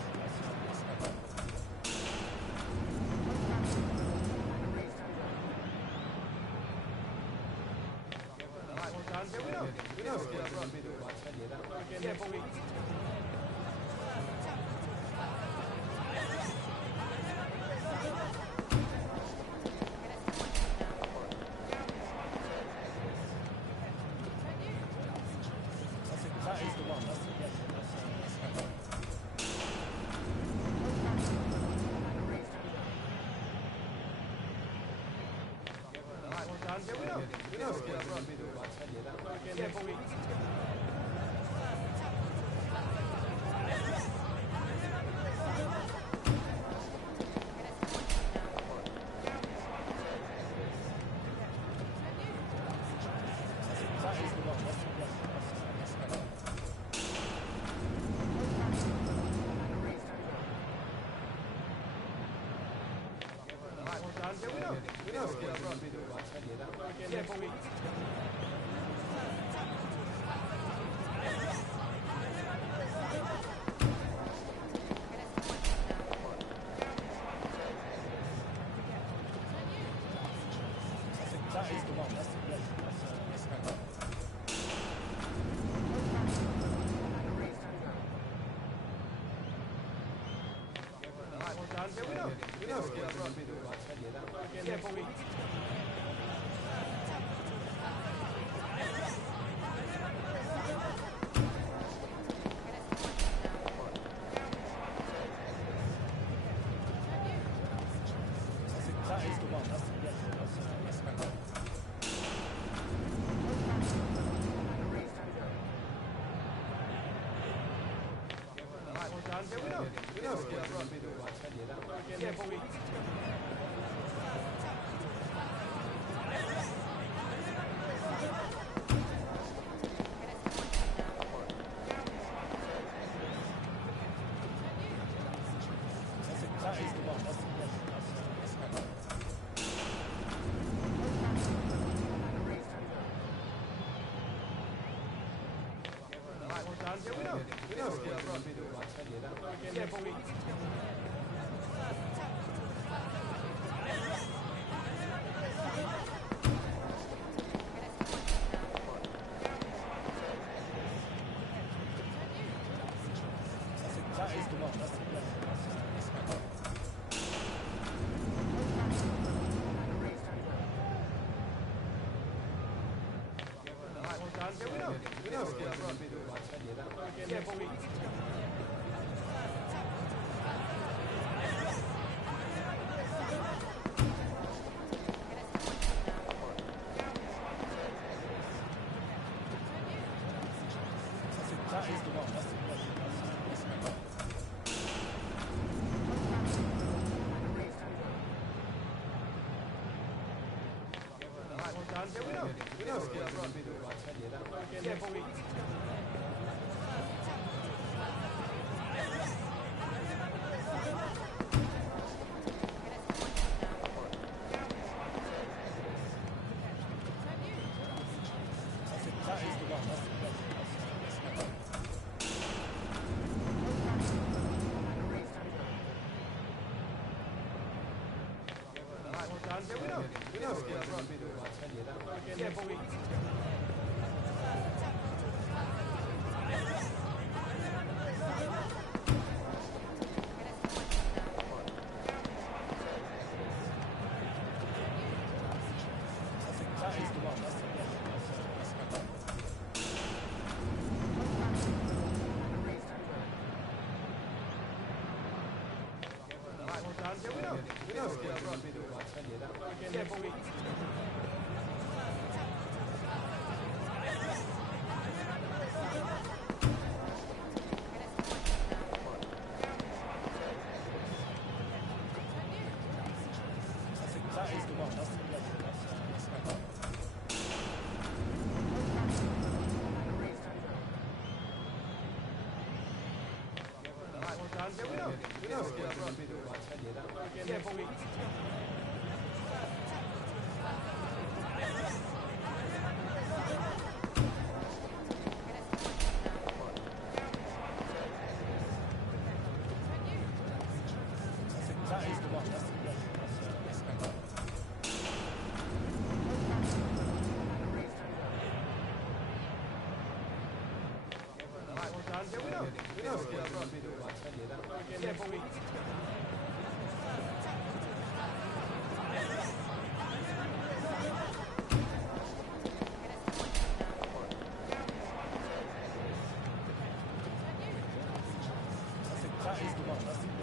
That is the one. That's the yes. That is the one. That's the yes. That is the one. That's the yes. That is the one. That's the yes. That is the one. That's the yes. That is the one. That's the yes. That is the one. That's the yes. That is the one. That's the yes. That is the one. That's the That is the one. That's the That is the one. That's the That is the one. That's the That is the one. That's the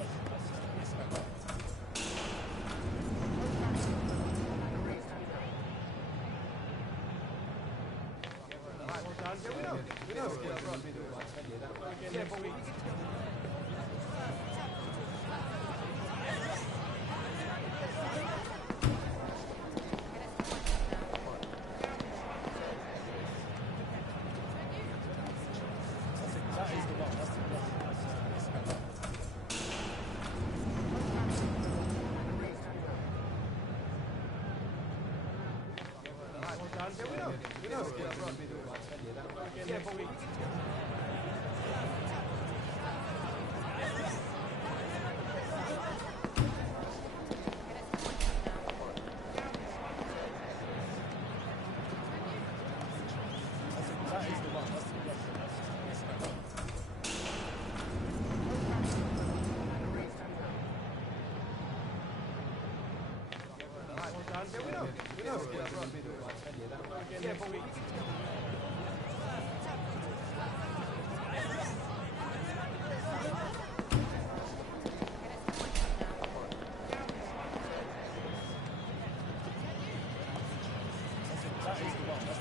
That is the one. That's the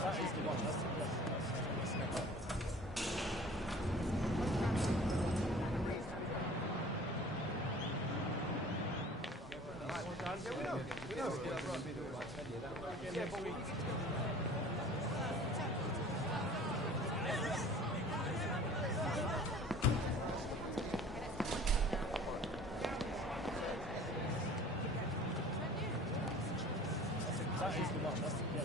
That is the one. That's the That is the one. That's the That is the one. That's the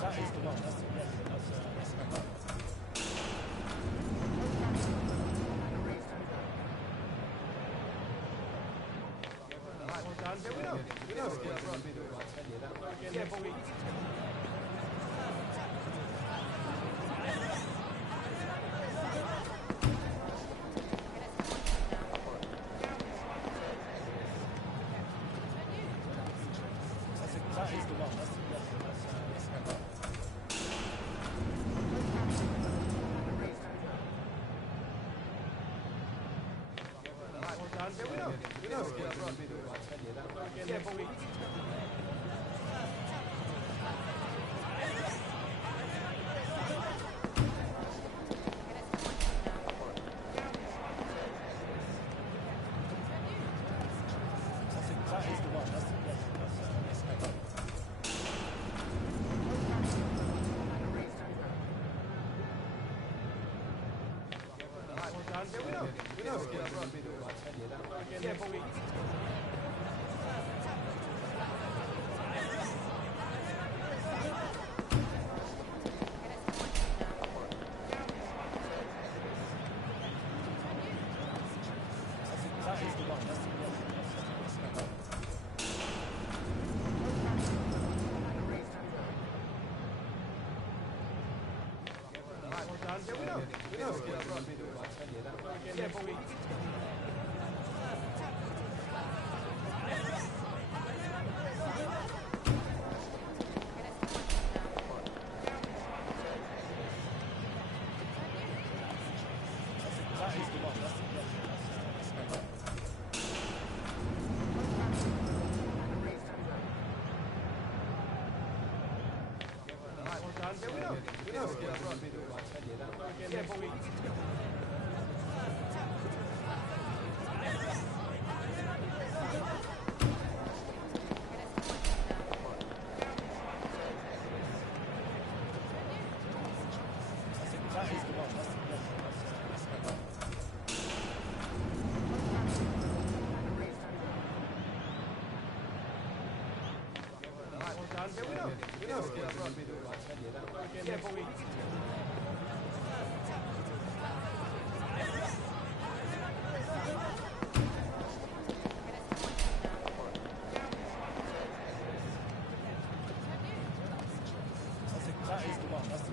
That is the one. That's the That is the one. That's the Yeah, but we... That is the one. That's the yeah, but we... That is the one. That's the yeah, but we... That is the one. That's the yeah, but we... That is the one. That's the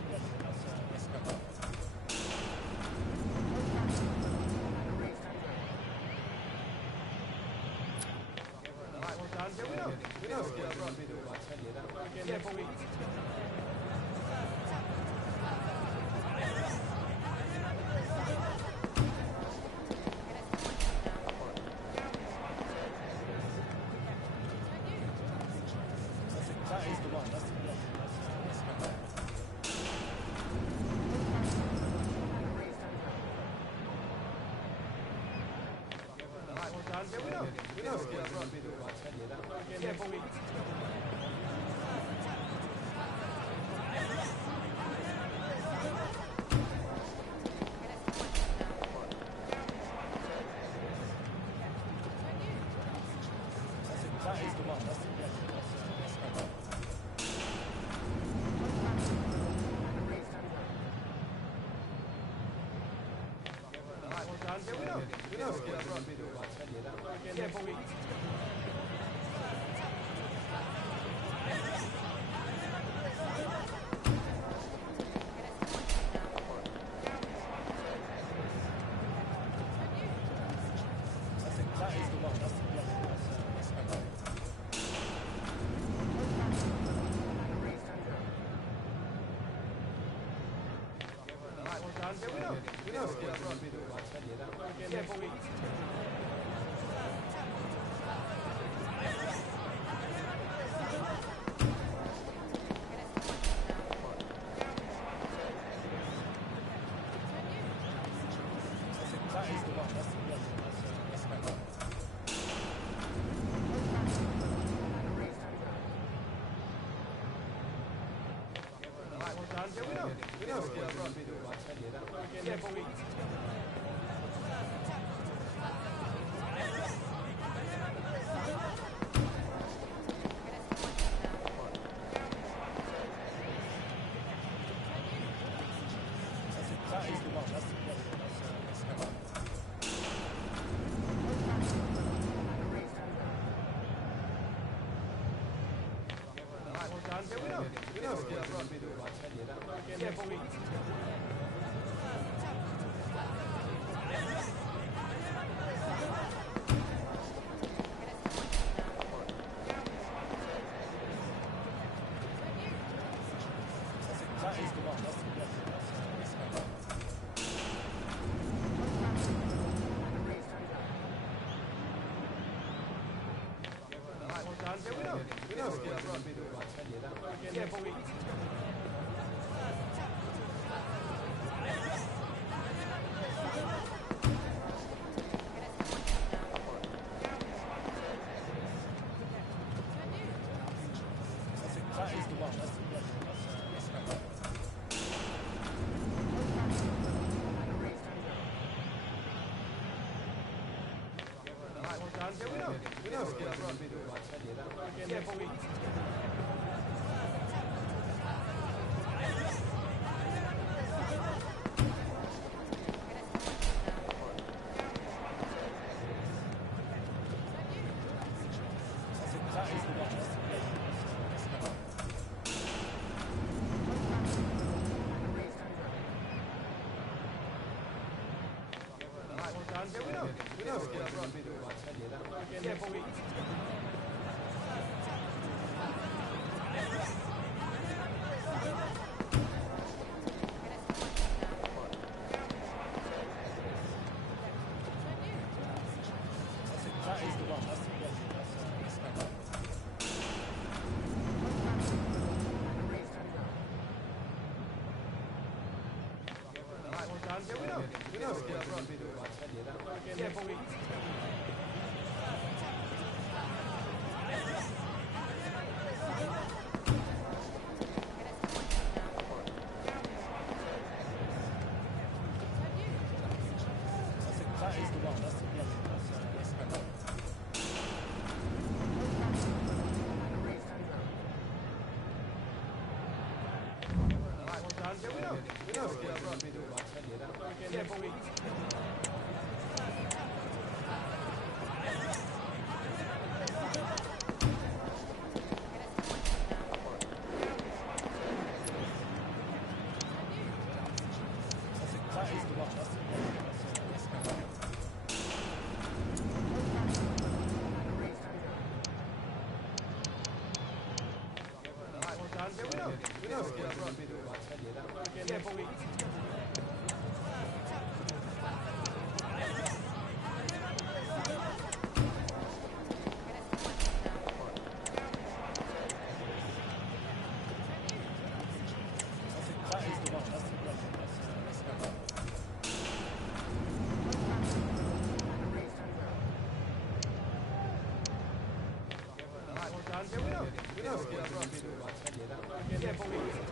yeah, but we... That is the one. That's the yeah, but we... That is the one. That's the yeah, but we... That is the one. That's the yeah, but we... That is the one. That's the yeah, but we... That is the one. That's the yeah, but we... That is the one. That's the yeah, but we... That is the one. That's the Yeah,